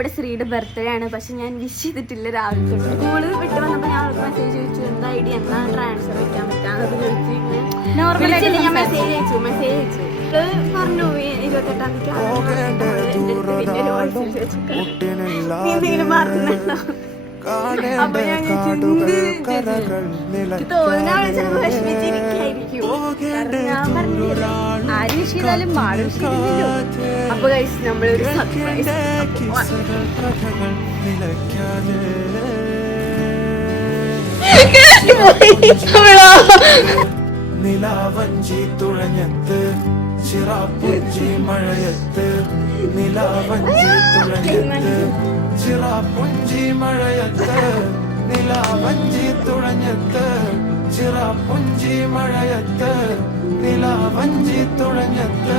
നമ്മുടെ ശ്രീയുടെ ബർത്ത്ഡേ ആണ്. പക്ഷെ ഞാൻ വിഷ് ചെയ്തിട്ടില്ല. രാവിലെ തൊട്ട് സ്കൂള് വിട്ട് വന്നപ്പോൾ ഞാൻ അവൾക്ക് മെസ്സേജ് ചോദിച്ചു എന്താ ഐഡിയ എന്നാ ട്രാൻസ്ഫർ വയ്ക്കാൻ പറ്റാന്നൊക്കെ ചോദിച്ചു. നോർമലായിട്ട് ഞാൻ മെസ്സേജ് അയച്ചു പറഞ്ഞു 28-ാം തീയതി പറഞ്ഞോ. അപ്പൊ ഞാൻ തോന്നുന്ന ചിലപ്പോ വിഷമിച്ചിരിക്കായിരിക്കും. ഞാൻ പറഞ്ഞില്ല ആര് വിഷ് ചെയ്താലും മാള് വിഷ് ചെയ്തില്ലല്ലോ. അപ്പൊ ഗൈസ് നമ്മളൊരു സർപ്രൈസ് നിലാവഞ്ചി തുഴഞ്ഞത്ത് ചിറാപ്പുഞ്ചി മഴയത്ത് നിലാവഞ്ചി തുഴഞ്ഞത്ത് ചിറാപ്പുഞ്ചി മഴയത്ത് നിലാവഞ്ചി തുഴഞ്ഞത്ത് ചിറാപ്പുഞ്ചി മഴയത്ത് നിലാവഞ്ചി തുഴഞ്ഞത്ത്